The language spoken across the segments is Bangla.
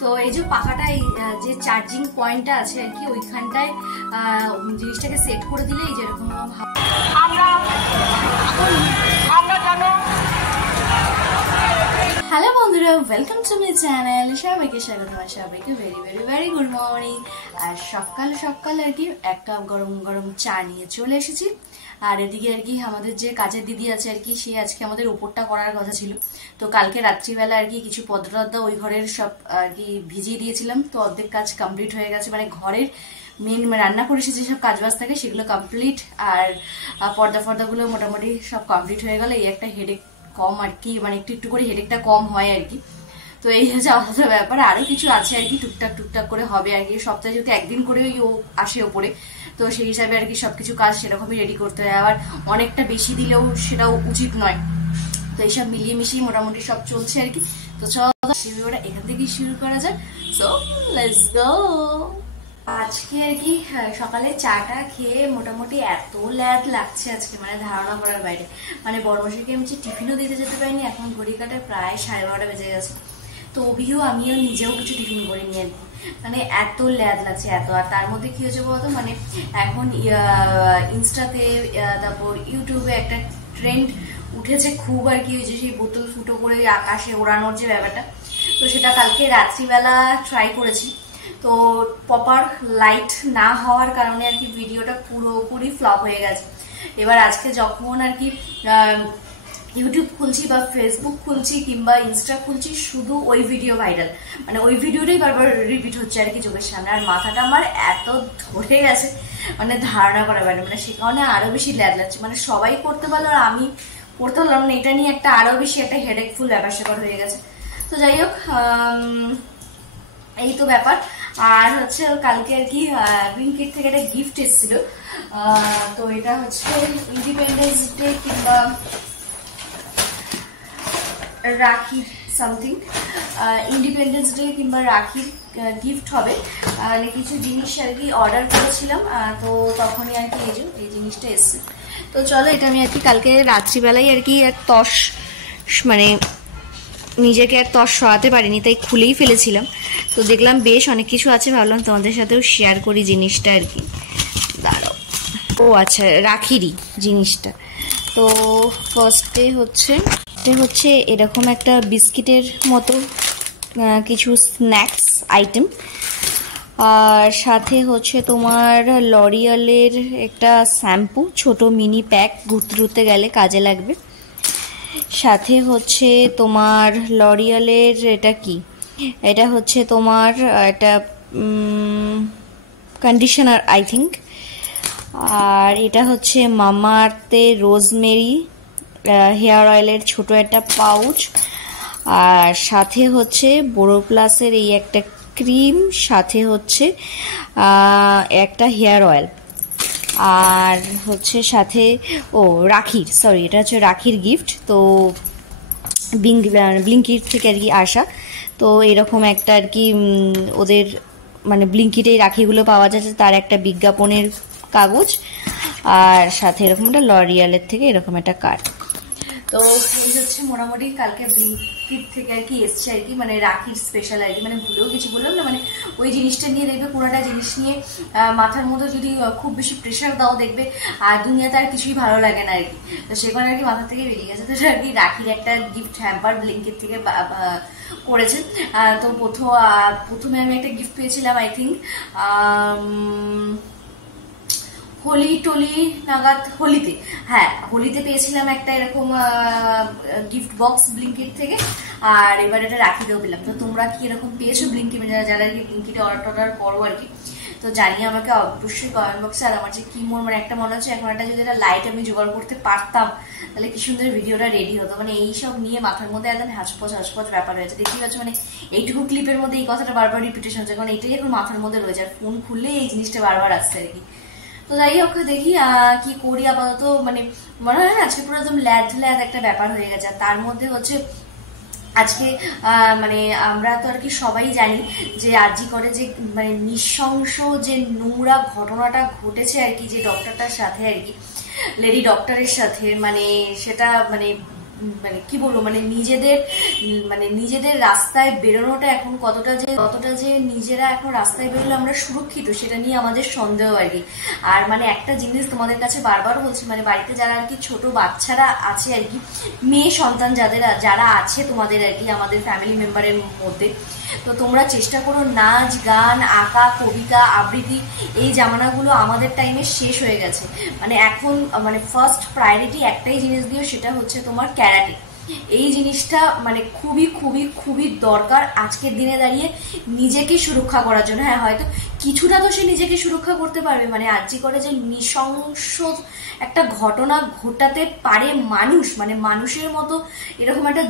তো এই যে পাখাটা যে চার্জিং পয়েন্টটা আছে আর কি ওইখানটায় জিনিসটাকে সেট করে দিলেই যেরকম হ্যালো বন্ধুরা, ওয়েলকাম টু মাই চ্যানেল। সবাইকে স্বাগত, সবাইকে very very very good morning. আর সকাল সকাল আর কি এক কাপ গরম গরম চা নিয়ে চলে এসেছি। আর এদিকে আর কি আমাদের যে কাজের দিদি আছে আর কি, সে আজকে আমাদের উপরটা করার কথা ছিল। তো কালকে রাত্রিবেলা আর কি কিছু পদ্মা ওই ঘরের সব আর কি ভিজিয়ে দিয়েছিলাম। তো অর্ধেক কাজ কমপ্লিট হয়ে গেছে, মানে ঘরের মেন রান্না করে এসে যেসব কাজবাজ থাকে সেগুলো কমপ্লিট। আর পর্দাগুলো মোটামুটি সব কমপ্লিট হয়ে গেলে এই একটা হেডেক কম আর কি, মানে একটু একটু করে হেডেকটা কম হয় আর কি। তো এই হচ্ছে আলাদা ব্যাপার। আরো কিছু আছে আর কি, টুকটাক করে হবে আর কি। সপ্তাহে যেহেতু একদিন করে ও আসে ওপরে, তো সেই হিসাবে আর কি সবকিছু কাজ সেরকমই রেডি করতে হয়। আবার অনেকটা বেশি দিলেও সেটাও উচিত নয়। তো এইসব মিলিয়ে মিশিয়ে মোটামুটি সব চলছে আর কি। তো চলো এখান থেকেই শুরু করা যায়। So let's go. আজকে আর কি সকালে চাটা খেয়ে মোটামুটি এত ল্যাদ লাগছে আজকে, মানে ধারণা করার বাইরে। মানে বড়মশাইকে আমি টিফিনও দিতে যেতে পারিনি, এখন ঘড়ি কাটায় প্রায় 12:30 বেজে গেছে। তো অভিও আমিও নিজেও কিছু টিফিন করিনি আর কি, মানে এত ল্যাদ লাগছে এত। আর তার মধ্যে কি হয়েছে বলতো, মানে এখন ইনস্টাতে তারপর ইউটিউবে একটা ট্রেন্ড উঠেছে খুব আর কি, যে সেই বোতল ফুটো করে আকাশে ওড়ানোর যে ব্যাপারটা। তো সেটা কালকে রাত্রিবেলা ট্রাই করেছি। তো প্রপার লাইট না হওয়ার কারণে আর কি ভিডিওটা পুরোপুরি ফ্লপ হয়ে গেছে। এবার আজকে যখন আর কি ইউটিউব খুলছি বা ফেসবুক খুলছি কিংবা ইনস্টা খুলছি, শুধু ওই ভিডিও ভাইরাল, মানে ওই ভিডিওটাই বারবার রিপিট হচ্ছে আর কি চোখের সামনে। আর মাথাটা আমার এত ধরে গেছে, মানে ধারণা করা বাইরে। মানে সে কারণে আরো বেশি ল্যাদ লাগছে, মানে সবাই করতে পারলো আর আমি করতে পারলাম না। এটা নিয়ে একটা আরো বেশি একটা হেডেকফুল ব্যাপার স্যাপার হয়ে গেছে। তো যাই হোক, এই তো ব্যাপার। আর হচ্ছে কালকে আর কি ব্লিঙ্কিট থেকে একটা গিফট এসেছিল। তো এটা হচ্ছে ইন্ডিপেন্ডেন্স ডে কিংবা রাখির সামথিং, ইন্ডিপেন্ডেন্স ডে কিংবা রাখির গিফট হবে। মানে কিছু জিনিস আর কি অর্ডার করেছিলাম, তো তখনই আর কি এই জিনিসটা এসছে। তো চলো, এটা আমি আর কি কালকে রাত্রিবেলায় আর কি এক তস, মানে নিজেকে আর তস সরাতে পারিনি, তাই খুলেই ফেলেছিলাম। তো দেখলাম বেশ অনেক কিছু আছে, ভাবলাম তোমাদের সাথেও শেয়ার করি জিনিসটা আর কি। দাঁড়াও, ও আচ্ছা, রাখিরই জিনিসটা। তো ফার্স্টে হচ্ছে এরকম একটা বিস্কিটের মতো কিছু স্ন্যাক্স আইটেম। আর সাথে হচ্ছে তোমার লরিয়ালের একটা শ্যাম্পু, ছোট মিনি প্যাক, ঘুরতে ঘুরতে গেলে কাজে লাগবে। সাথে হচ্ছে তোমার লরিয়ালের এটা কি, এটা হচ্ছে তোমার একটা কন্ডিশনার আই থিঙ্ক। আর এটা হচ্ছে মামা আর্থের রোজমেরি হেয়ার অয়েলের ছোট একটা পাউচ। আর সাথে হচ্ছে বোরোপ্লাসের এই একটা ক্রিম, সাথে হচ্ছে একটা হেয়ার অয়েল। আর হচ্ছে সাথে রাখির, সরি এটা হচ্ছে রাখির গিফট। তো ব্লিঙ্কিট থেকে আর কি আসা। তো এরকম একটা আর কি ওদের মানে ব্লিঙ্কিটে রাখিগুলো পাওয়া যাচ্ছে, তার একটা বিজ্ঞাপনের কাগজ। আর সাথে এরকম একটা লরিয়ালের থেকে এরকম একটা কার্ড। তো এই হচ্ছে মোটামুটি কালকে ব্লিঙ্কিট থেকে আর কি এসছে আর কি, মানে রাখির স্পেশাল আর কি। মানে ভুলেও কিছু বললাম না, মানে ওই জিনিসটা নিয়ে দেখবে, পুরোটা জিনিস নিয়ে মাথার মধ্যে যদি খুব বেশি প্রেশার দাও দেখবে আর দুনিয়াতে আর কিছুই ভালো লাগে না আর কি। তো সেখানে আর কি মাথা থেকে বেরিয়ে গেছে। তো আর কি রাখির একটা গিফট হ্যাম্পার ব্লিঙ্কিট থেকে করেছে। তো প্রথমে আমি একটা গিফট পেয়েছিলাম আই থিঙ্ক হোলি নাগাদ, হোলিতে, হ্যাঁ হোলিতে পেয়েছিলাম একটা এরকম গিফট বক্স ব্লিঙ্কিট থেকে। আর এবার এটা রাখিতেও পেলাম। তো তোমরা কি এরকম পেয়েছো ব্লিঙ্কিট, যারা আর কি ব্লিঙ্কিটে অর্ডার করো আর কি, তো জানিয়ে আমাকে অবশ্যই কমেন্ট বক্সে। আর আমার যে কি মানে একটা মনে হচ্ছে এখন একটা যদি একটা লাইট আমি জোগাড় করতে পারতাম তাহলে কি সুন্দর ভিডিওটা রেডি হতো। মানে এইসব নিয়ে মাথার মধ্যে একদম হাঁচপচ ব্যাপার হয়েছে। দেখতে পাচ্ছ, মানে এইটুকু ক্লিপের মধ্যে এই কথাটা বারবার রিপিটেশন হচ্ছে, কারণ এটাই এখন মাথার মধ্যে রয়েছে। আর ফোন খুললেই এই জিনিসটা বারবার আসছে আর কি। তো যাই হোক, দেখি কি করি আপাতত। মানে মনে হয় না আজকে পুরো একদম ল্যাদ একটা ব্যাপার হয়ে গেছে। আর তার মধ্যে হচ্ছে আজকে মানে আমরা তো আর কি সবাই জানি যে আরজি করে যে মানে নৃশংস যে নোংরা ঘটনাটা ঘটেছে আর কি, যে ডক্টরটার সাথে আর কি, লেডি ডক্টরের সাথে, মানে সেটা মানে মানে কি বলবো, মানে নিজেদের রাস্তায় বেরোনোটা এখন কতটা যে নিজেরা এখন রাস্তায় বেরোলে আমরা সুরক্ষিত, সেটা নিয়ে আমাদের সন্দেহ আর কি। আর মানে একটা জিনিস তোমাদের কাছে বারবার বলছি, মানে বাড়িতে যারা আর কি ছোট বাচ্চারা আছে আর কি, মেয়ে সন্তান যারা আছে তোমাদের আর কি, আমাদের ফ্যামিলি মেম্বারের মধ্যে, তো তোমরা চেষ্টা করো নাচ গান আঁকা কবিতা আবৃত্তি, এই জামানাগুলো আমাদের টাইমে শেষ হয়ে গেছে। মানে এখন মানে ফার্স্ট প্রায়োরিটি একটাই জিনিস দিও, সেটা হচ্ছে তোমার ক্যারাটে। এই জিনিসটা মানে খুবই খুবই খুবই দরকার আজকের দিনে দাঁড়িয়ে নিজেকে সুরক্ষা করার জন্য। হ্যাঁ, হয়তো কিছুটা তো সে নিজেকে সুরক্ষা করতে পারবে, মানে আর্জি করে যে নৃশংস একটা ঘটনা ঘটাতে পারে মানুষ, মানে মানুষের মতো এরকম একটা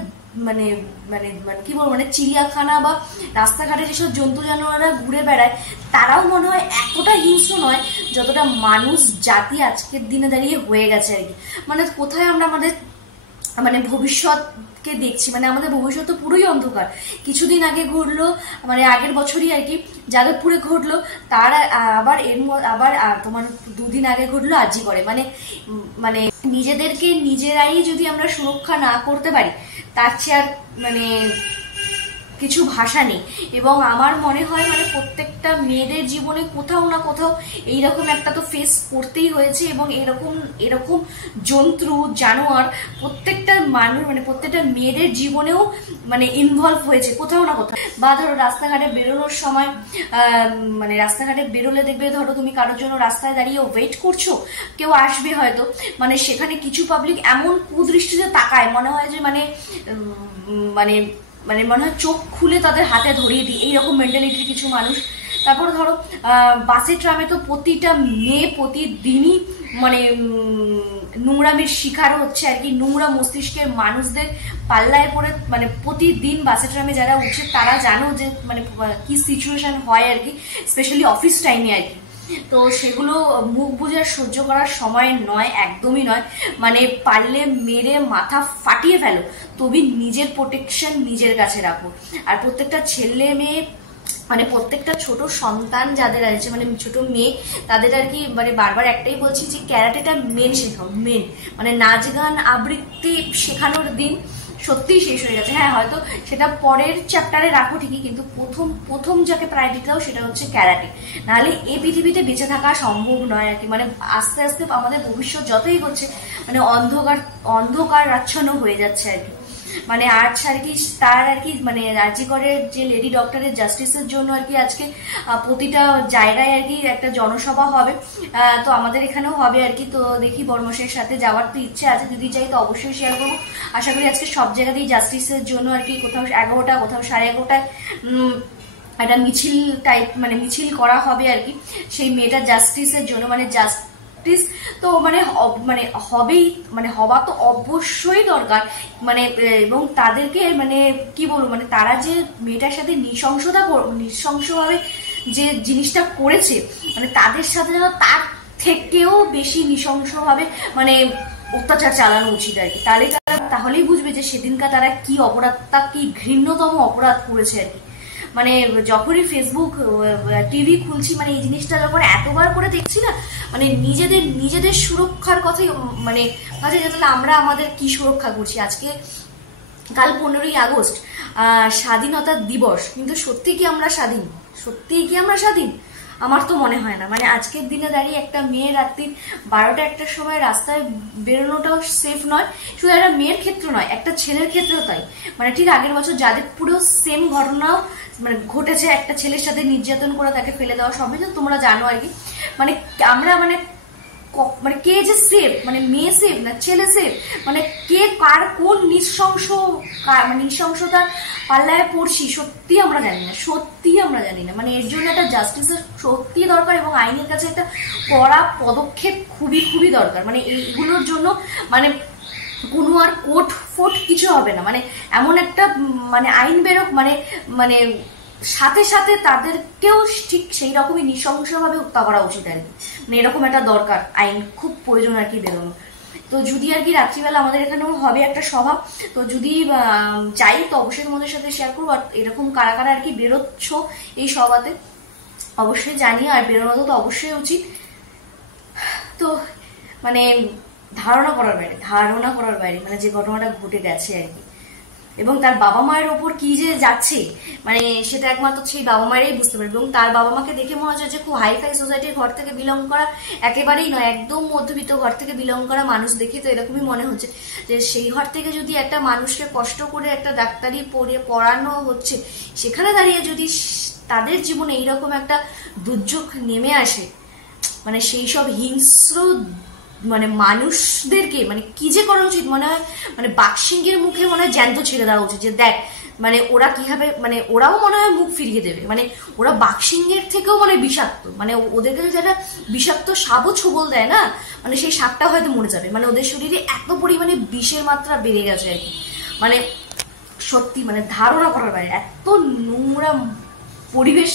মানে মানে মানে কি বলবো, মানে চিড়িয়াখানা বা রাস্তাঘাটে যেসব জন্তু জানোয়াররা ঘুরে বেড়ায়, তারাও মনে হয় এতটা হিংস্র নয় যতটা মানুষ জাতি আজকের দিনে দাঁড়িয়ে হয়ে গেছে আর কি। মানে কোথায় আমরা আমাদের মানে ভবিষ্যৎকে দেখছি, মানে আমাদের ভবিষ্যৎ তো পুরোই অন্ধকার। কিছুদিন আগে ঘটলো, মানে আগের বছরই আর কি যাদবপুরে ঘটলো, তার আবার তোমার 2 দিন আগে ঘটলো আরজি করে। মানে মানে নিজেদেরকে নিজেরাই যদি আমরা সুরক্ষা না করতে পারি, তার চেয়ে আর মানে কিছু ভাষা নেই। এবং আমার মনে হয় মানে প্রত্যেকটা মেয়েদের জীবনে কোথাও না কোথাও এইরকম একটা তো ফেস করতেই হয়েছে, এবং এরকম জন্তু জানোয়ার প্রত্যেকটা মানুষ মানে প্রত্যেকটা মেয়েদের জীবনেও মানে ইনভলভ হয়েছে কোথাও না কোথাও। বা ধরো রাস্তাঘাটে বেরোনোর সময় মানে রাস্তাঘাটে বেরোলে দেখবে, ধরো তুমি কারোর জন্য রাস্তায় দাঁড়িয়ে ওয়েট করছো, কেউ আসবে হয়তো, মানে সেখানে কিছু পাবলিক এমন কুদৃষ্টিতে তাকায়, মনে হয় যে মানে মানে মানে মনে হয় চোখ খুলে তাদের হাতে ধরিয়ে দিই, এইরকম মেন্টালিটির কিছু মানুষ। তারপরে ধরো বাসে ট্রামে তো প্রতিটা মেয়ে প্রতিদিনই মানে নোংরামির শিকার হচ্ছে আর কি। নোংরা মস্তিষ্কের মানুষদের পাল্লায় পড়ে মানে প্রতিদিন বাসে ট্রামে যারা উঠছে তারা জানো যে মানে কি সিচুয়েশন হয় আর কি, স্পেশালি অফিস টাইমে আর কি। তো সেগুলো মুখ বুঝে সহ্য করার সময় নয়, একদমই নয়। মানে পারলে মেরে মাথা ফাটিয়ে ফেলো, তবে নিজের প্রোটেকশন নিজের কাছে রাখো। আর প্রত্যেকটা ছেলে মেয়ে মানে প্রত্যেকটা ছোট সন্তান যাদের আছে, মানে ছোট মেয়ে, তাদের আর কি মানে বারবার একটাই বলছি যে ক্যারাটেটা মেন শেখাও, মেন। মানে নাচ গান আবৃত্তি শেখানোর দিন সত্যিই শেষ হয়ে গেছে। হ্যাঁ, হয়তো সেটা পরের চ্যাপ্টারে রাখো ঠিকই, কিন্তু প্রথম যাকে প্রায়োরিটি দাও সেটা হচ্ছে ক্যারাটে। নাহলে এই পৃথিবীতে বেঁচে থাকা সম্ভব নয় আর কি। মানে আস্তে আস্তে আমাদের ভবিষ্যৎ যতই হচ্ছে মানে অন্ধকারাচ্ছন্ন হয়ে যাচ্ছে আর কি। মানে আর্টস আর কি তার আর কি মানে রাজ্যিকরের যে লেডি ডক্টরের জাস্টিসের জন্য আর কি আজকে প্রতিটা জায়গায় আর কি একটা জনসভা হবে। তো আমাদের এখানেও হবে আর কি। তো দেখি বড়মশাইয়ের সাথে যাওয়ার তো ইচ্ছে আছে, যদি যাই তো অবশ্যই শেয়ার করবো। আশা করি আজকে সব জায়গাতেই জাস্টিসের জন্য আর কি কোথাও 11টা কোথাও 11:30টায় একটা মিছিল টাইপ মানে মিছিল করা হবে আর কি, সেই মেয়েটা জাস্টিসের জন্য। মানে তো মানে মানে হবেই, মানে হওয়া তো অবশ্যই দরকার। মানে এবং তাদেরকে মানে কি বলবো, মানে তারা যে মেয়েটার সাথে নৃশংসভাবে যে জিনিসটা করেছে, মানে তাদের সাথে যেন তার থেকেও বেশি নৃশংসভাবে মানে অত্যাচার চালানো উচিত আর কি। তাহলেই বুঝবে যে সেদিনকার তারা কি অপরাধটা, কি ঘৃণ্যতম অপরাধ করেছে আর কি। মানে যখনই ফেসবুক টিভি খুলছি, মানে এই জিনিসটা যখন এতবার করে দেখছি না, মানে নিজেদের সুরক্ষার কথাই মানে ভাবছি যে তাহলে আমরা আমাদের কি সুরক্ষা করছি। আজকে কাল 15ই আগস্ট স্বাধীনতা দিবস, কিন্তু সত্যি কি আমরা স্বাধীন? আমার তো মনে হয় না। মানে আজকের দিনে দাঁড়িয়ে একটা মেয়ে রাত্রি 12টা 1টার সময় রাস্তায় বেরোনোটাও সেফ নয়। শুধু একটা মেয়ের ক্ষেত্র নয়, একটা ছেলের ক্ষেত্রেও তাই। মানে ঠিক আগের বছর যাদবপুরেও সেম ঘটনাও মানে ঘটেছে, একটা ছেলের সাথে নির্যাতন করে তাকে ফেলে দেওয়া, সবই তো তোমরা জানো আর কি। মানে আমরা মানে মানে কে যে সেফ, মানে মেয়ে সেফ না ছেলে সেফ, মানে কে কার কোন নৃশংসতার পাল্লায় পড়ছি সত্যি আমরা জানি না। মানে এর জন্য একটা জাস্টিসের সত্যি দরকার, এবং আইনের কাছে একটা কড়া পদক্ষেপ খুবই খুবই দরকার। মানে এইগুলোর জন্য মানে কোনো আর কোর্ট কিছু হবে না। মানে এমন একটা মানে আইন বেরোক, মানে মানে সাথে সাথে তাদেরকেও ঠিক সেই রকমই নৃশংসভাবে হত্যা করা উচিত আর কি। মানে এরকম একটা দরকার আইন, খুব প্রয়োজন আর কি বেরোনো। তো যদি আর কি রাত্রিবেলা আমাদের এখানেও হবে একটা সভা, তো যদি যাই তো অবশ্যই তোমাদের সাথে শেয়ার করবো। আর এরকম কারা কারা আর কি বেরোচ্ছ এই সভাতে অবশ্যই জানিও, আর বেরোনো তো অবশ্যই উচিত। তো মানে ধারণা করার বাইরে মানে যে ঘটনাটা ঘটে গেছে আর কি। এবং তার বাবা মায়ের ওপর কি যে যাচ্ছে মানে সেটা একমাত্র সেই বাবা মায়েরই বুঝতে পারবে। এবং তার বাবা মাকে দেখে মনে হচ্ছে যে খুব হাইফাই সোসাইটির ঘর থেকে বিলং করা একেবারেই নয়, একদম মধ্যবিত্ত ঘর থেকে বিলং করা মানুষ দেখে তো এরকমই মনে হচ্ছে যে সেই ঘর থেকে যদি একটা মানুষকে কষ্ট করে একটা ডাক্তারি পড়ানো হচ্ছে, সেখানে দাঁড়িয়ে যদি তাদের জীবনে এইরকম একটা দুর্যোগ নেমে আসে, মানে সেই সব হিংস্র মানে মানুষদেরকে মানে কি যে করা উচিত মনে হয়, মানে বাক্সিংহের মুখে মনে হয় জ্যান্ত ছেড়ে দেওয়া উচিত যে দেখ মানে ওরা কিভাবে মানে ওরাও মনে হয় মুখ ফিরিয়ে দেবে, মানে ওরা বাক্সিংহের থেকেও মানে বিষাক্ত, মানে ওদেরকে যদি একটা বিষাক্ত সাপও ছোবল দেয় না মানে সেই সাপটা হয়তো মরে যাবে, মানে ওদের শরীরে এত পরিমাণে বিষের মাত্রা বেড়ে গেছে আর কি। মানে সত্যি মানে ধারণা করার বাইরে এত নোংরা পরিবেশ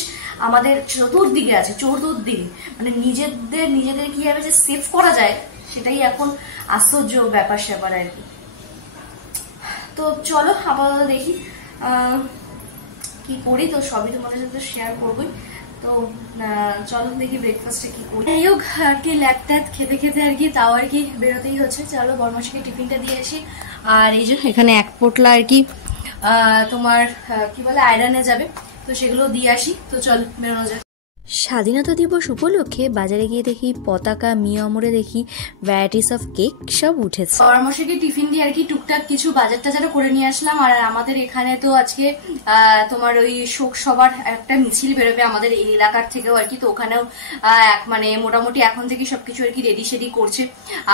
আমাদের চতুর্দিকে আছে, চতুর্দিকে মানে নিজেদের কিভাবে যে সেভ করা যায় সেটাই এখন আশ্চর্য ব্যাপার স্যাপার আর কি। তো চলো আপাতত দেখি কি করি, তো সবই তোমাদের সাথে শেয়ার করবোই। তো চলো দেখি ব্রেকফাস্টে কি করি। যাই হোক আর কি ল্যাপটপ খেতে খেতে আর কি তাও আর কি বেরোতেই হচ্ছে। চলো বরমাসিকে টিফিনটা দিয়ে আসি। আর এই যে এখানে এক পোটলা আর কি তোমার কি বলে আয়রনে যাবে, তো সেগুলো দিয়ে আসি। তো চল বেরোনো যাক। স্বাধীনতা দিবস উপলক্ষে বাজারে গিয়ে দেখি পতাকা, মিয়ামরে দেখি ভ্যারাইটিস অফ কেক সব উঠেছে। বরমশাইকে টিফিন দিয়ে আর কি টুকটাক কিছু বাজার টাজারও করে নিয়ে আসলাম। আর আমাদের এখানে তো আজকে তোমার ওই শোক সবার একটা মিছিল বেরোবে আমাদের এই এলাকার থেকেও আর কি, তো ওখানেও মানে মোটামুটি এখন থেকে সবকিছু আর কি রেডি সেডি করছে।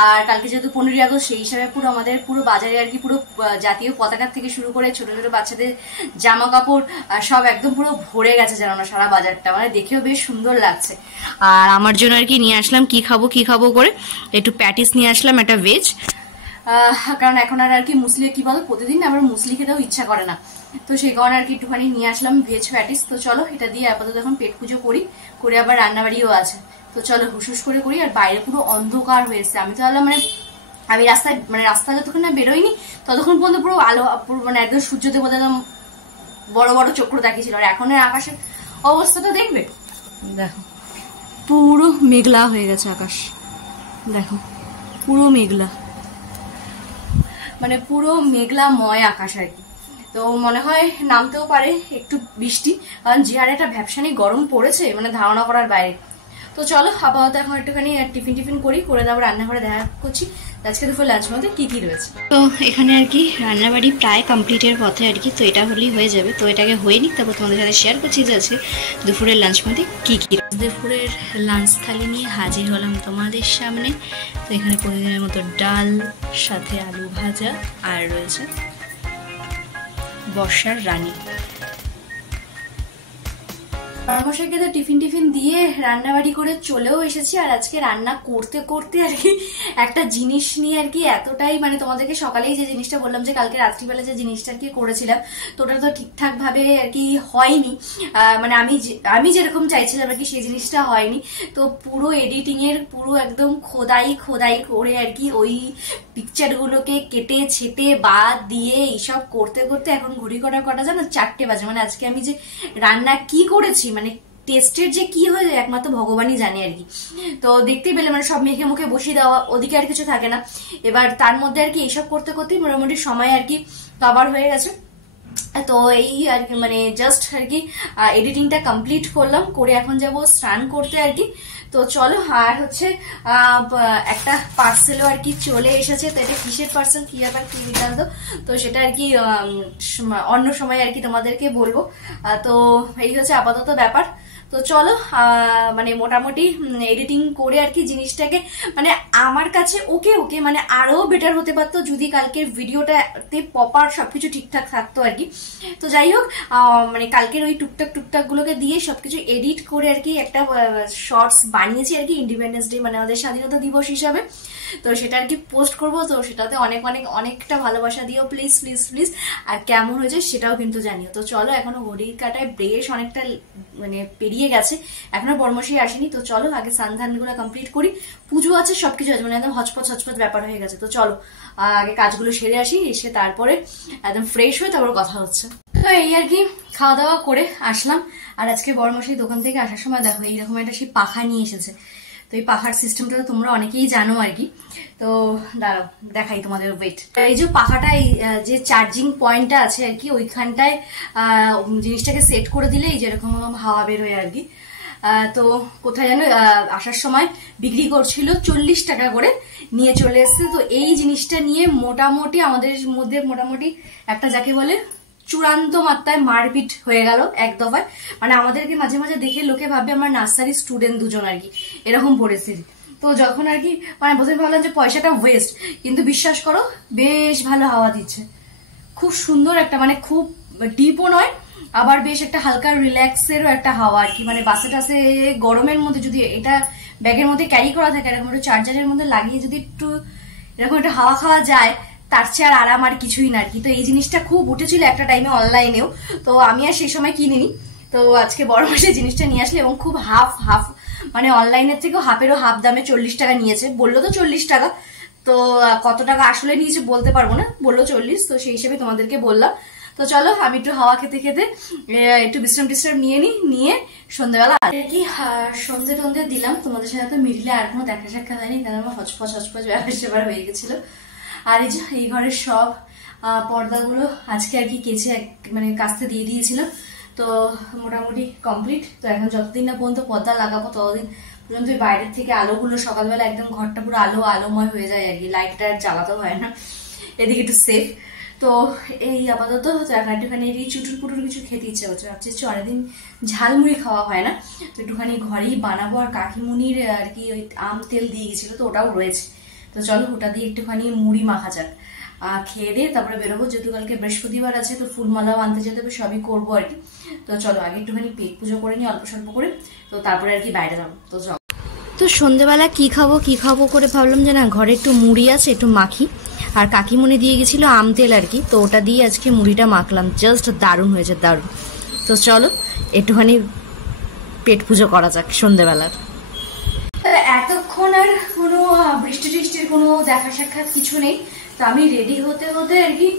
আর কালকে যেহেতু 15ই আগস্ট সেই হিসাবে পুরো আমাদের পুরো বাজারে আর কি পুরো জাতীয় পতাকার থেকে শুরু করে ছোট ছোট বাচ্চাদের জামা কাপড় সব একদম পুরো ভরে গেছে যেন না সারা বাজারটা, মানে দেখেও বেশ সুন্দর লাগছে। আর আমার জন্য আর কি নিয়ে আসলাম কি খাবো করে একটু প্যাটিস নিয়ে আসলাম, একটা ভেজ, কারণ এখন আর কি মুসলি কি বলো প্রতিদিন আবার মুসলি খেতেও ইচ্ছা করে না, তো সেই কারণে আর কি একটুখানি নিয়ে আসলাম ভেজ প্যাটিস। তো চলো এটা দিয়ে আপাতত এখন পেট পুজো করে আবার রান্নাবাড়িও আছে, তো চলো হুসুস করে করি। আর বাইরে পুরো অন্ধকার হয়েছে, আমি তো মানে আমি রাস্তা যতক্ষণ না বেরোয়নি ততক্ষণ পর্যন্ত পুরো আলো মানে একদম সূর্য দেবতা একদম বড় বড় চক্র দেখিয়েছিল। আর এখন আকাশের অবস্থাটা দেখবে, দেখো পুরো মেঘলা হয়ে গেছে আকাশ, দেখো পুরো মেঘলা, মানে পুরো মেঘলাময় আকাশ আর কি। তো মনে হয় নামতেও পারে একটু বৃষ্টি, কারণ যে হারে একটা ভ্যাপসানি গরম পড়েছে মানে ধারণা করার বাইরে। তো চলো আপাতত এখন একটুখানি টিফিন করে তারপর রান্নাঘরে দেখা করছি আজকে দুপুর লাঞ্চ মধ্যে কি কি রয়েছে। তো এখানে আর কি রান্নাবাড়ি প্রায় কমপ্লিটের পথে আর কি, তো এটা হলেই হয়ে যাবে। তো এটাকে হয়ে নিক তারপর তোমাদের সাথে শেয়ার করছি যে আজকে দুপুরের লাঞ্চ মধ্যে কি কি। দুপুরের লাঞ্চ থালি নিয়ে হাজির হলাম তোমাদের সামনে। তো এখানে প্রতিদিনের মতো ডাল, সাথে আলু ভাজা, আর রয়েছে বর্ষার রানী। বরমশাইকে তো টিফিন দিয়ে রান্নাবাড়ি করে চলেও এসেছি। আর আজকে রান্না করতে করতে আর কি একটা জিনিস নিয়ে আর কি এতটাই মানে তোমাদেরকে সকালেই যে জিনিসটা বললাম যে কালকে রাত্রিবেলা যে জিনিসটা আর কি করেছিলাম তো ওটা তো ঠিকঠাক ভাবে আর কি হয়নি, মানে আমি যেরকম চাইছিলাম আর কি সেই জিনিসটা হয়নি। তো পুরো এডিটিং এর পুরো একদম খোদাই করে আর কি ওই পিকচার গুলোকে কেটে ছেটে বাদ দিয়ে এইসব করতে করতে এখন ঘড়ি কটা জানো 4টে বাজে। মানে আজকে আমি যে রান্না কি করেছি মানে টেস্টের যে কি হয়ে যায় একমাত্র ভগবানই জানে আর কি। তো দেখতেই পেলে মানে সব মেখে মুখে বসিয়ে দেওয়া, ওদিকে আর কিছু থাকে না। এবার তার মধ্যে আর কি এইসব করতে করতেই মোটামুটি সময় আর কি কভার হয়ে গেছে। তো এই আর কি মানে জাস্ট আর কি এডিটিংটা কমপ্লিট করলাম, করে এখন যাব স্নান করতে আর কি। তো চলো, আর হচ্ছে একটা পার্সেলও আর কি চলে এসেছে। তো এটা কিসের পার্সেল কি আবার কি বৃত্তান্ত, তো সেটা আর কি অন্য সময় আর কি তোমাদেরকে বলবো। তো এই হচ্ছে আপাতত ব্যাপার। তো চলো মানে মোটামুটি এডিটিং করে আর কি জিনিসটাকে মানে আমার কাছে ওকে মানে আরো বেটার হতে পারতো যদি কালকের ভিডিওটাতে প্রপার সবকিছু ঠিকঠাক থাকতো আর কি। তো যাই হোক মানে কালকের ওই টুকটাক গুলোকে দিয়ে সবকিছু এডিট করে আর কি একটা শর্টস বানিয়েছি আর কি ইন্ডিপেন্ডেন্স ডে মানে আমাদের স্বাধীনতা দিবস হিসাবে। তো সেটা আর কি পোস্ট করবো, তো সেটাতে অনেকটা ভালোবাসা দিও প্লিজ। আর কেমন হয়েছে সেটাও কিন্তু জানিও। তো চলো, এখনো ঘড়ির কাটায় বেশ অনেকটা মানে পেরিয়ে গেছে, এখনো বর্মশাই আসেনি। তো চলো আগে স্নান গুলো কমপ্লিট করি, পুজো আছে সবকিছু আছে, মানে একদম হচপচ ব্যাপার হয়ে গেছে। তো চলো আগে কাজগুলো সেরে আসি, এসে তারপরে একদম ফ্রেশ হয়ে তারপর কথা হচ্ছে। তো এই আর কি খাওয়া দাওয়া করে আসলাম। আর আজকে বর্মশাই দোকান থেকে আসার সময় দেখো এইরকম একটা সেই পাখা নিয়ে এসেছে। তো এই পাখার সিস্টেমটা তোমরা অনেকেই জানো আর কি। তো দাঁড়াও দেখাই তোমাদের ওয়েট। এই যে পাখাটা যে চার্জিং পয়েন্টটা আছে আর কি, ওইখানটায় জিনিসটাকে সেট করে দিলে এই যেরকম হাওয়া বের হয় আর কি। তো কোথায় যেন আসার সময় বিক্রি করছিল 40 টাকা করে, নিয়ে চলে এসছে। তো এই জিনিসটা নিয়ে মোটামুটি আমাদের মধ্যে মোটামুটি একটা যাকে বলে চূড়ান্ত মাত্রায় মারপিট হয়ে গেল এক দফায়। মানে আমাদেরকে মাঝে মাঝে দেখে লোকে ভাবে আমরা নার্সারি স্টুডেন্ট দুজন আর কি, এরকম পরিস্থিতি। তো যখন আর কি মানে বোঝাতে ভাবলাম যে পয়সাটা ওয়েস্ট, কিন্তু বিশ্বাস করো বেশ ভালো হাওয়া দিচ্ছে, খুব সুন্দর একটা, মানে খুব ডিপও নয় আবার বেশ একটা হালকা রিল্যাক্সেরও একটা হাওয়া আর কি। মানে বাসে টাসে গরমের মধ্যে যদি এটা ব্যাগের মধ্যে ক্যারি করা থাকে, এরকম একটা চার্জারের মধ্যে লাগিয়ে যদি একটু এরকম একটা হাওয়া খাওয়া যায়, তার চেয়ে আর আরাম আর কিছুই না আর কি। তো এই জিনিসটা খুব উঠেছিল একটা টাইমে অনলাইনেও, তো আমি আর সেই সময় কিনিনি। তো আজকে বড় মাসে জিনিসটা নিয়ে আসলে, এবং খুব হাফ মানে অনলাইনের থেকেও হাফেরও হাফ দামে 40 টাকা নিয়েছে। বললো তো 40 টাকা, তো কত টাকা আসলে নিয়েছে বলতে পারবো না, বললো 40, তো সেই হিসেবে তোমাদেরকে বললাম। তো চলো আমি একটু হাওয়া খেতে খেতে একটু বিশ্রাম নিয়ে সন্ধ্যাবেলা আর কি সন্ধ্যে টন্ধে দিলাম। তোমাদের সাথে তো মিডলে আর কোনো দেখা সাক্ষাৎ হয়নি, কারণ আমার হচপচ ব্যাপার হয়ে গেছিল। আর এই যে এই ঘরের সব পর্দাগুলো আজকে আর কি কেচে মানে কাচতে দিয়ে দিয়েছিলাম, তো মোটামুটি কমপ্লিট। তো এখন যতদিন না পর্যন্ত পর্দা লাগাবো ততদিন পর্যন্ত বাইরের থেকে আলোগুলো সকালবেলা একদম ঘরটা পুরো আলোময় হয়ে যায় আর কি, লাইটটা আর জ্বালাতে হয় না, এদিকে একটু সেফ। তো এই আপাতত একটুখানি চুটুর পুটুর কিছু খেতে ইচ্ছে হচ্ছে, ভাবছি অনেকদিন ঝালমুড়ি খাওয়া হয় না, তো একটুখানি ঘরেই বানাবো। আর কাকিমুনির আর কি ওই আম তেল দিয়ে গেছিল, তো ওটাও রয়েছে, তো চলো ওটা দিয়ে একটুখানি মুড়ি মাখা যাক, খেয়ে দিয়ে তারপরে বেরোবো। যেহেতু কালকে বৃহস্পতিবার আছে, তো ফুলমালাও আনতে যেতে হবে, সবই করবো আর কি। তো চলো আগে একটুখানি পেট পুজো করে নিই অল্প স্বল্প করে, তো তারপরে আর কি বাইরে যাবো। তো চলো, তো সন্ধ্যেবেলা কি খাবো করে ভাবলাম যে না, ঘরে একটু মুড়ি আছে, একটু মাখি। আর কাকিমুনি দিয়ে গেছিল আম তেল আর কি, তো ওটা দিয়ে আজকে মুড়িটা মাখলাম, জাস্ট দারুণ হয়েছে, দারুণ। তো চলো একটুখানি পেট পুজো করা যাক সন্ধ্যেবেলার। এতক্ষণ আর কোনো বৃষ্টির কোনো দেখা সাক্ষাৎ কিছু নেই, তো আমি রেডি হতে আর কি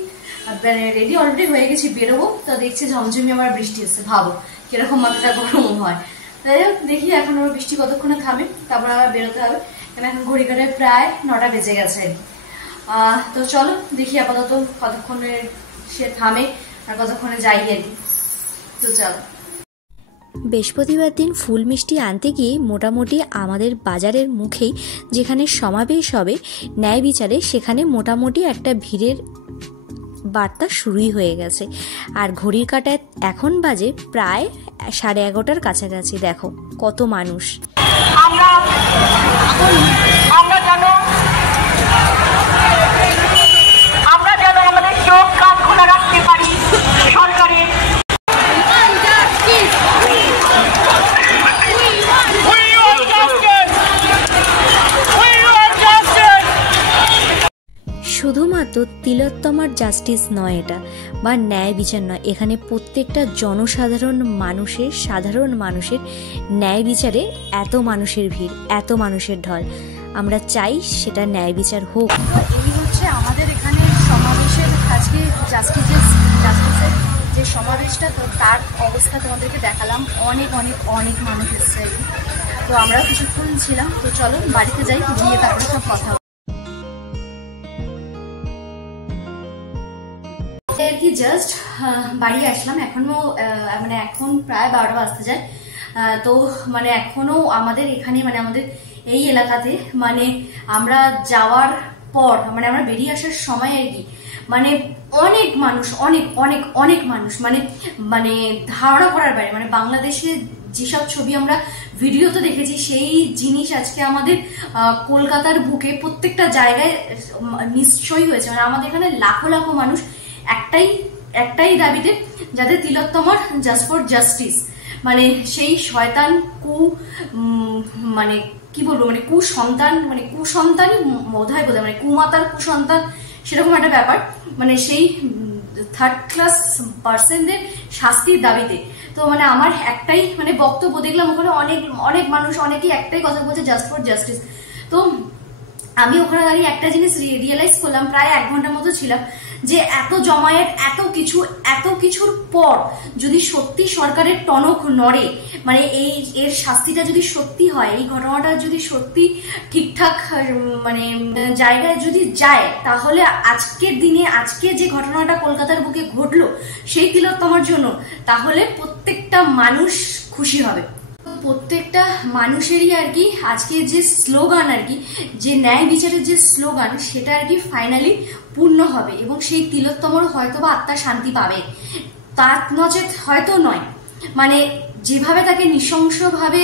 রেডি অলরেডি হয়ে গেছি, বেরোবো। তো দেখছি ঝমঝমি আমার বৃষ্টি এসছে, ভাবো কিরকম মাথাটা গরম হয়। তাই দেখি এখন আমার বৃষ্টি কতক্ষণে থামে, তারপর আবার বেরোতে হবে, কারণ এখন ঘড়ি কাটায় প্রায় 9টা বেজে গেছে আর কি। তো চলো দেখি আপাতত কতক্ষণে সে থামে আর কতক্ষণে যাই আর কি। তো চলো, বৃহস্পতিবার দিন ফুল মিষ্টি আনতে গিয়ে মোটামুটি আমাদের বাজারের মুখেই যেখানে সমাবেশ হবে ন্যায় বিচারে, সেখানে মোটামুটি একটা ভিড়ের বার্তা শুরুই হয়ে গেছে। আর ঘড়ির কাঁটায় এখন বাজে প্রায় 11:30টার কাছাকাছি। দেখো কত মানুষ। আমরা যেন আমাদের চোখ কান খোলা রাখতে পারি সরকারের। শুধুমাত্র তিলোত্তমার জাস্টিস নয় এটা, বা ন্যায় বিচার নয়, এখানে প্রত্যেকটা সাধারণ মানুষের ন্যায় বিচারে এত মানুষের ভিড়, এত মানুষের ঢল। আমরা চাই সেটা ন্যায় বিচার হোক। এই হচ্ছে আমাদের এখানে সমাবেশের আজকে জাস্টিসের যে সমাবেশটা, তো তার অবস্থা তোমাদেরকে দেখালাম। অনেক মানুষ এসছে, তো আমরাও কিছুক্ষণ ছিলাম। তো চলো বাড়িতে যাই, গিয়ে তারপরে সব কথা আর কি। জাস্ট বাড়ি আসলাম, এখনো মানে এখন প্রায় 12টা বাজতে যায়। তো মানে এখনো আমাদের এখানে মানে আমাদের এই এলাকাতে মানে আমরা যাওয়ার পর মানে আমরা বেরিয়ে আসার সময় আর কি মানে অনেক মানুষ, অনেক মানুষ, মানে মানে ধারণা করার বাইরে। মানে বাংলাদেশে যেসব ছবি আমরা ভিডিওতে দেখেছি, সেই জিনিস আজকে আমাদের কলকাতার বুকে প্রত্যেকটা জায়গায় নিশ্চয়ই হয়েছে। মানে আমাদের এখানে লাখো মানুষ একটাই দাবিতে, যাদের তিলোত্তমার জাস্ট ফর জাস্টিস, মানে সেই শয়তান মানে কি বলবো, মানে কুসন্তানই বোধহয় মানে কুমাতার কুসন্তান, সেরকম একটা ব্যাপার। মানে সেই থার্ড ক্লাস পার্সনদের শাস্তির দাবিতে। তো মানে আমার একটাই মানে বক্তব্য, দেখলাম ওখানে অনেক মানুষ অনেকেই একটাই কথা বলছে, জাস্ট ফর জাস্টিস। তো আমি ওখানে দাঁড়িয়ে একটা জিনিস রিয়েলাইজ করলাম, প্রায় 1 ঘন্টার মতো ছিলাম, যে এত জমায়েত, এত কিছুর পর যদি সত্যি সরকারের টনক নড়ে, মানে এর শাস্তিটা যদি সত্যি হয়, এই ঘটনাটা যদি সত্যি ঠিকঠাক মানে জায়গায় যদি যায়, তাহলে আজকের দিনে আজকে যে ঘটনাটা কলকাতার বুকে ঘটলো সেই তিলোত্তমার জন্য, তাহলে প্রত্যেকটা মানুষ খুশি হবে। প্রত্যেকটা মানুষেরই আর কি আজকে যে স্লোগান আর কি, যে ন্যায় বিচারের যে স্লোগান, সেটা আর কি ফাইনালি পূর্ণ হবে এবং সেই তিলোত্তমার হয়তো বা আত্মা শান্তি পাবে। তার নচেত হয়তো নয়, মানে যেভাবে তাকে নৃশংসভাবে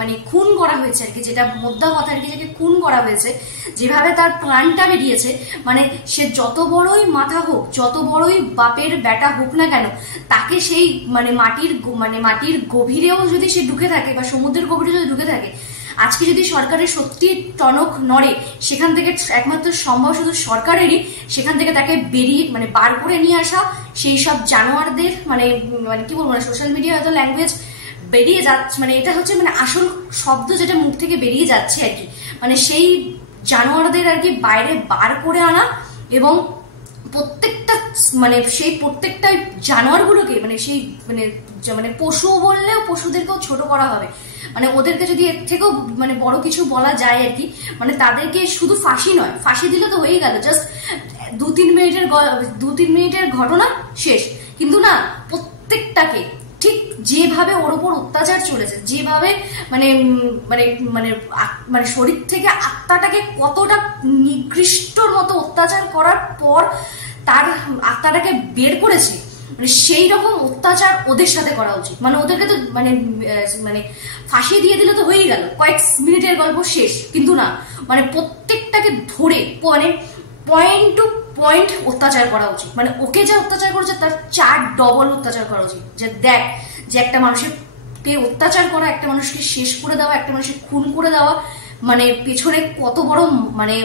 মানে খুন করা হয়েছে আর কি, যেটা মোদ্দা কথা আর কি, যাকে খুন করা হয়েছে, যেভাবে তার প্রাণটা বেরিয়েছে, মানে সে যত বড়ই মাথা হোক, যত বড়ই বাপের বেটা হোক না কেন, তাকে সেই মানে মাটির গভীরেও যদি সে ঢুকে থাকে বা সমুদ্রের গভীরে যদি ঢুকে থাকে, আজকে যদি সরকারের সত্যি টনক নড়ে, সেখান থেকে একমাত্র সম্ভব শুধু সরকারেরই সেখান থেকে তাকে মানে বার করে নিয়ে আসা। সেই সব জানোয়ারদের মানে কি বলবো না, সোশ্যাল মিডিয়া হয়তো ল্যাঙ্গুয়েজ বেরিয়ে যাচ্ছে, মানে এটা হচ্ছে মানে আসল শব্দ যেটা মুখ থেকে বেরিয়ে যাচ্ছে আর কি, মানে সেই জানোয়ারদের আর কি বাইরে বার করে আনা এবং প্রত্যেকটা মানে সেই প্রত্যেকটা জানোয়ারগুলোকে মানে সেই মানে পশু বললেও পশুদেরকেও ছোট করা হবে, মানে ওদেরকে যদি এর থেকেও মানে বড় কিছু বলা যায় আর কি, মানে তাদেরকে শুধু ফাঁসি নয়, ফাঁসি দিলে তো হয়েই গেল, জাস্ট 2-3 মিনিটের ঘটনা শেষ, কিন্তু না, প্রত্যেকটাকে ঠিক যেভাবে ওর উপর অত্যাচার চলেছে, যেভাবে মানে মানে মানে মানে শরীর থেকে আত্মাটাকে কতটা নিকৃষ্টর মতো অত্যাচার করার পর তার আত্মাটাকে বের করেছে, মানে সেই রকম অত্যাচার ওদের সাথে করা উচিত। মানে ওদেরকে তো মানে মানে ফাঁসি দিয়ে দিলে তো হয়েই গেল, কয়েক মিনিটের গল্প শেষ, কিন্তু না, মানে প্রত্যেকটাকে ধরে মানে পয়েন্ট টু পয়েন্ট অত্যাচার করা উচিত। মানে ওকে যা অত্যাচার করেছে তার 4 ডবল অত্যাচার করা উচিত। যে দেখ, যে একটা মানুষের অত্যাচার করা, একটা মানুষকে শেষ করে দেওয়া, একটা মানুষকে খুন করে দেওয়া, মানে পেছনে কত বড় মানে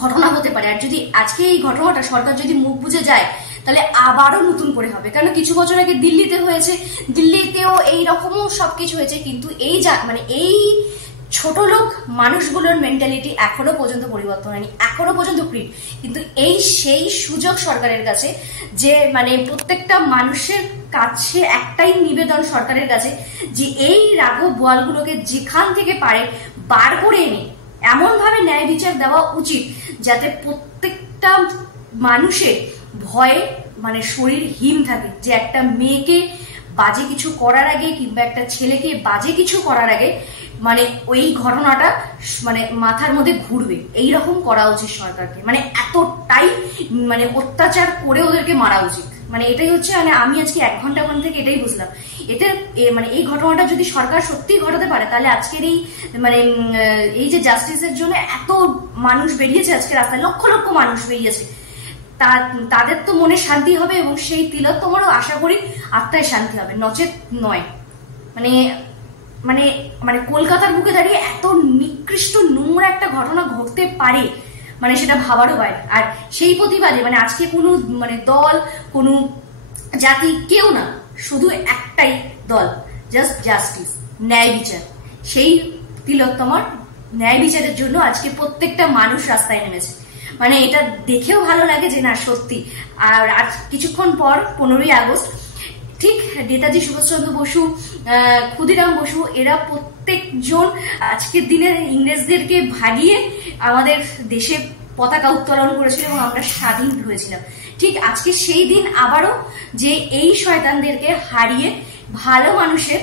ঘটনা হতে পারে। আর যদি আজকে এই ঘটনাটা সরকার যদি মুখ বুঝে যায়, তাহলে আবারও নতুন করে হবে। কারণ কিছু বছর আগে দিল্লিতে হয়েছে, দিল্লিতেও এইরকমও সবকিছু হয়েছে, কিন্তু এই মানে এই ছোট লোক মানুষগুলোর মেন্টালিটি এখনো পর্যন্ত পরিবর্তন হয়নি, এখনো পর্যন্ত প্রিট। কিন্তু সেই সুযোগ সরকারের কাছে, যে মানে প্রত্যেকটা মানুষের কাছে একটাই নিবেদন সরকারের কাছে, যে এই রাঘব বোয়ালগুলোকে যেখান থেকে পারে বার করে এনে এমন ভাবে ন্যায় বিচার দেওয়া উচিত, যাতে প্রত্যেকটা মানুষের ভয়ে মানে শরীর হিম থাকে, যে একটা মেয়েকে বাজে কিছু করার আগে কিংবা একটা ছেলেকে বাজে কিছু করার আগে মানে ওই ঘটনাটা মানে মাথার মধ্যে ঘুরবে, এইরকম করা উচিত সরকারকে। মানে এতটাই মানে অত্যাচার করে ওদেরকে মারা উচিত। মানে এটাই হচ্ছে, মানে আমি আজকে 1 ঘন্টা থেকে এটাই বুঝলাম। এতে মানে এই ঘটনাটা যদি সরকার সত্যি ঘটাতে পারে, তাহলে আজকের এই মানে এই যে জাস্টিসের জন্য এত মানুষ বেরিয়েছে আজকে রাস্তায়, লক্ষ লক্ষ মানুষ বেরিয়েছে, তাদের তো মনে শান্তি হবে এবং সেই তিলোত্তমারও আশা করি আত্মায় শান্তি হবে, নচেত নয়। মানে মানে মানে কলকাতার বুকে দাঁড়িয়ে এত নিকৃষ্ট নোংরা একটা ঘটনা ঘটতে পারে, মানে সেটা ভাবারও বাইরে। আর সেই প্রতিবাদে মানে আজকে কোনো মানে দল, কোনো জাতি, কেউ না, শুধু একটাই দল, জাস্ট জাস্টিস, ন্যায় বিচার। সেই তিলোত্তমার ন্যায় বিচারের জন্য আজকে প্রত্যেকটা মানুষ রাস্তায় নেমেছে। মানে এটা দেখেও ভালো লাগে যে না সত্যি। আর আজ কিছুক্ষণ পর 15ই আগস্ট, ঠিক নেতাজি সুভাষচন্দ্র বসু, ক্ষুদিরাম বসু, এরা প্রত্যেকজন আজকের দিনে ইংরেজদেরকে ভাগিয়ে আমাদের দেশে পতাকা উত্তোলন করেছিল এবং আমরা স্বাধীন হয়েছিলাম। ঠিক আজকে সেই দিন আবারও, যে এই শয়তানদেরকে হারিয়ে ভালো মানুষের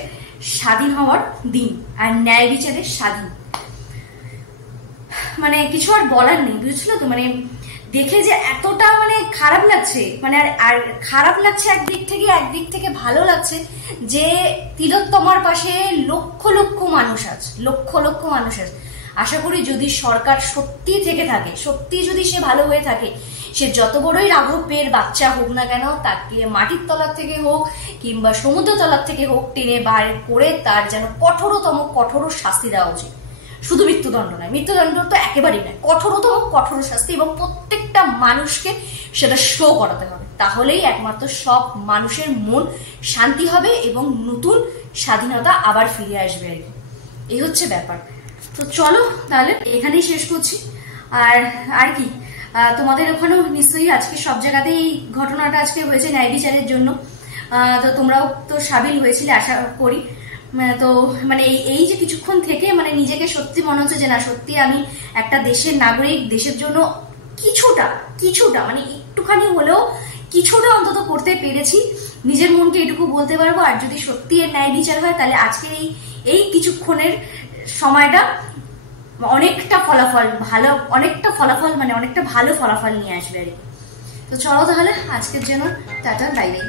স্বাধীন হওয়ার দিন আর ন্যায় বিচারের স্বাধীন। মানে কিছু আর বলার নেই, বুঝছো তো? মানে দেখে যে এতটা মানে খারাপ লাগছে, মানে আর খারাপ লাগছে একদিক থেকে ভালো লাগছে যে তিলোত্তমার পাশে লক্ষ লক্ষ মানুষ আছে, লক্ষ লক্ষ মানুষ আছে। আশা করি যদি সরকার সত্যি থেকে থাকে, সত্যি যদি সে ভালো হয়ে থাকে, সে যত বড়ই রাঘবের বাচ্চা হোক না কেন, তাকে মাটির তলার থেকে হোক কিংবা সমুদ্র তলার থেকে হোক টেনে বার করে তার যেন কঠোরতম কঠোর শাস্তি দেওয়া উচিত। শুধু মৃত্যুদণ্ড নয়, মৃত্যুদণ্ড তো একেবারেই নয়, কঠোরতম কঠোর শাস্তি, এবং প্রত্যেকটা মানুষকে সেটা শো করাতে হবে। তাহলেই একমাত্র সব মানুষের মন শান্তি হবে এবং নতুন স্বাধীনতা আবার ফিরে আসবে আর কি। এই হচ্ছে ব্যাপার। তো চলো তাহলে এখানেই শেষ করছি। আর কি তোমাদের ওখানেও নিশ্চয়ই আজকে সব জায়গাতেই এই ঘটনাটা আজকে হয়েছে ন্যায় বিচারের জন্য। তো তোমরাও তো সাবিল হয়েছিলে আশা করি। তো মানে এই যে কিছুক্ষণ থেকে মানে নিজেকে সত্যি মনে হচ্ছে যে না, সত্যি আমি একটা দেশের নাগরিক, দেশের জন্য কিছুটা মানে একটুখানি হলেও কিছুটা অন্তত করতে পেরেছি, নিজের মনকে এটুকু বলতে পারবো। আর যদি সত্যি এর ন্যায় বিচার হয় তাহলে আজকের এই কিছুক্ষণের সময়টা অনেকটা ফলাফল মানে অনেকটা ভালো ফলাফল নিয়ে আসবে আর কি। তো চলো তাহলে আজকের জন্য টাটা, বাই বাই।